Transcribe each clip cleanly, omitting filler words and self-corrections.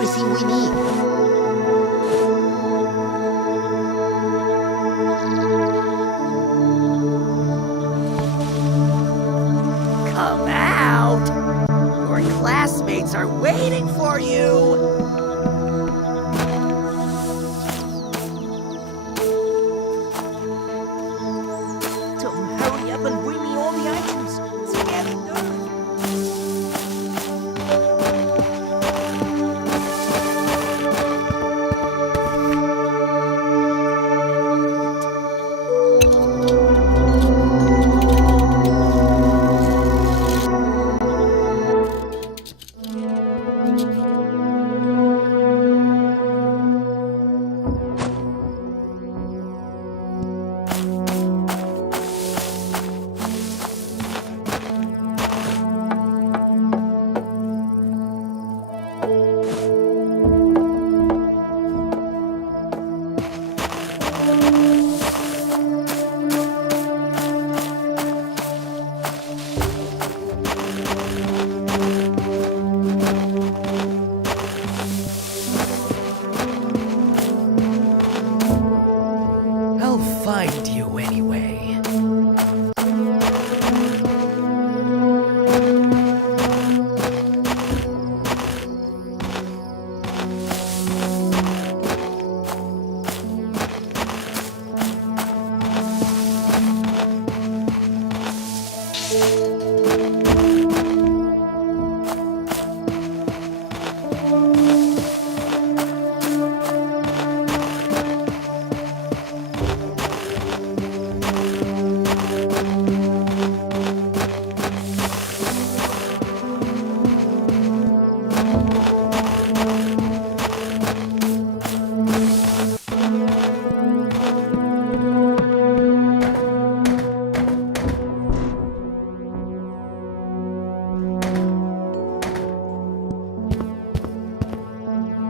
everything we need. Come out! Your classmates are waiting for you! Hurry up and bring me all the items. It's getting dark. Find you anyway.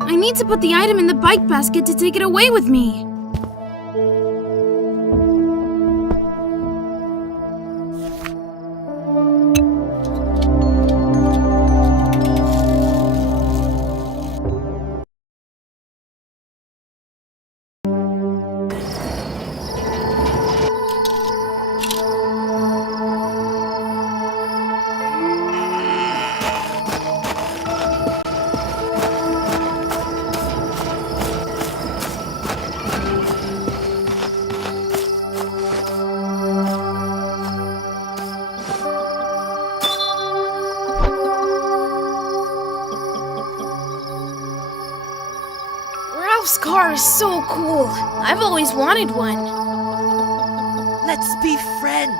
I need to put the item in the bike basket to take it away with me. Ralph's car is so cool. I've always wanted one. Let's be friends.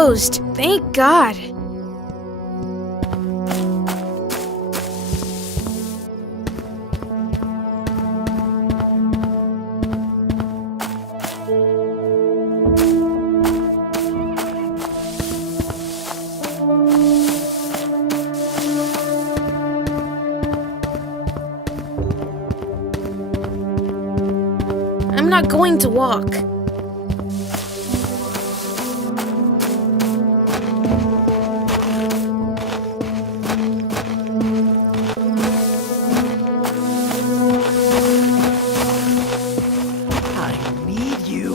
closed. Thank God. I'm not going to walk. I need you.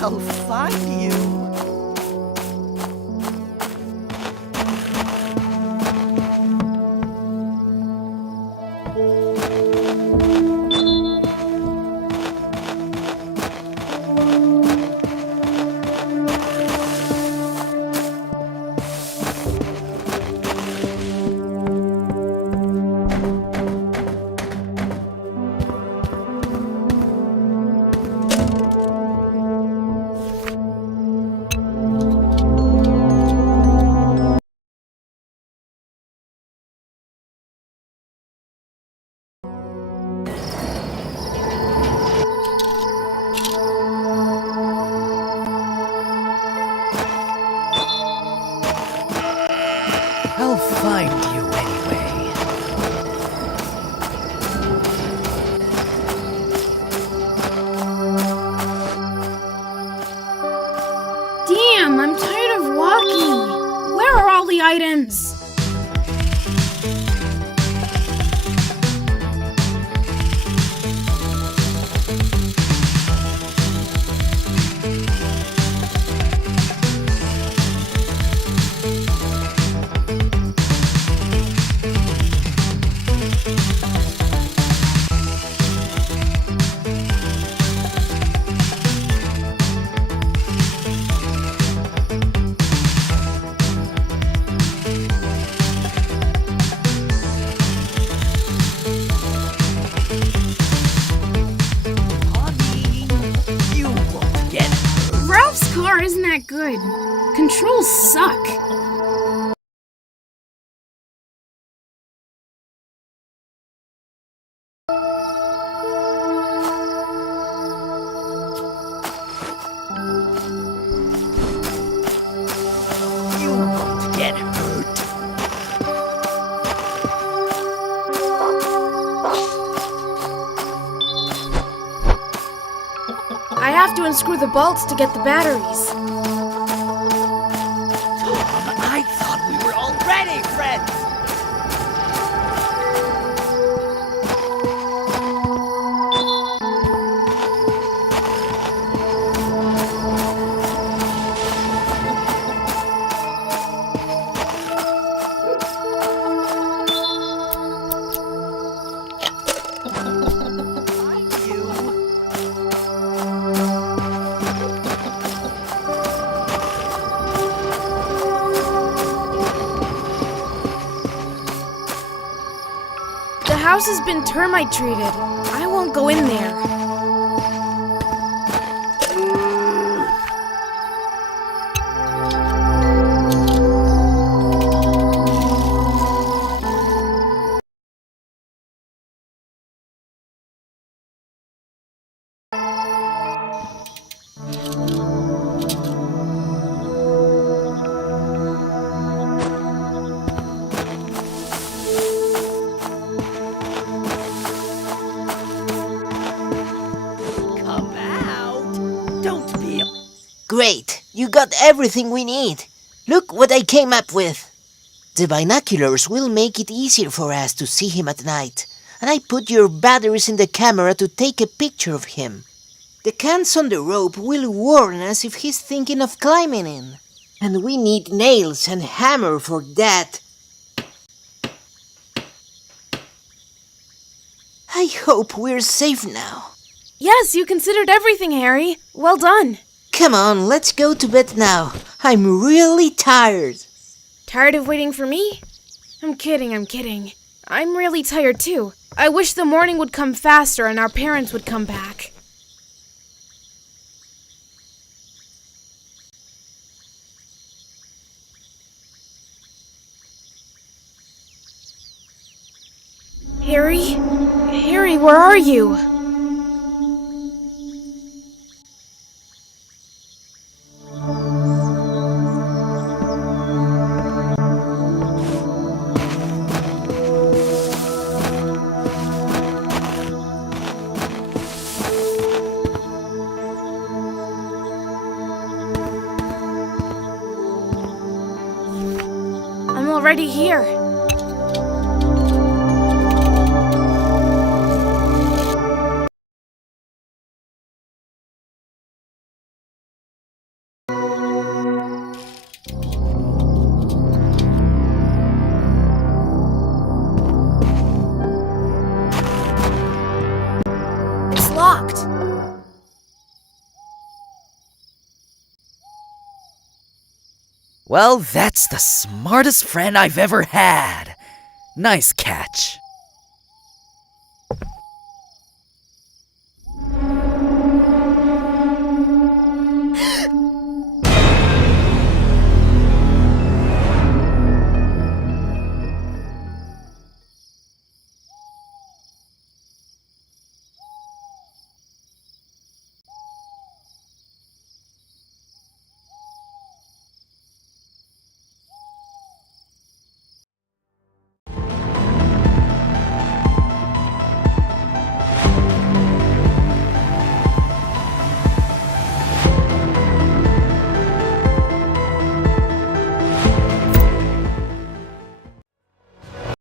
I'll find you. I'll find you anyway. Damn, I'm tired of walking. Where are all the items? Honey, you won't get hurt. Ralph's car isn't that good. Controls suck. You won't get hurt. I have to unscrew the bolts to get the batteries. Tom, I thought we were already friends. Find you. The house has been termite treated. I won't go in there. Come out. Don't be a... Great, you got everything we need. Look what I came up with. The binoculars will make it easier for us to see him at night. And I put your batteries in the camera to take a picture of him. The cans on the rope will warn us if he's thinking of climbing in. And we need nails and hammer for that. I hope we're safe now. Yes, you considered everything, Harry. Well done. Come on, let's go to bed now. I'm really tired. Tired of waiting for me? I'm kidding. I'm really tired too. I wish the morning would come faster and our parents would come back. Harry? Harry, where are you? I'm already here. It's locked. Well, that's the smartest friend I've ever had. Nice catch.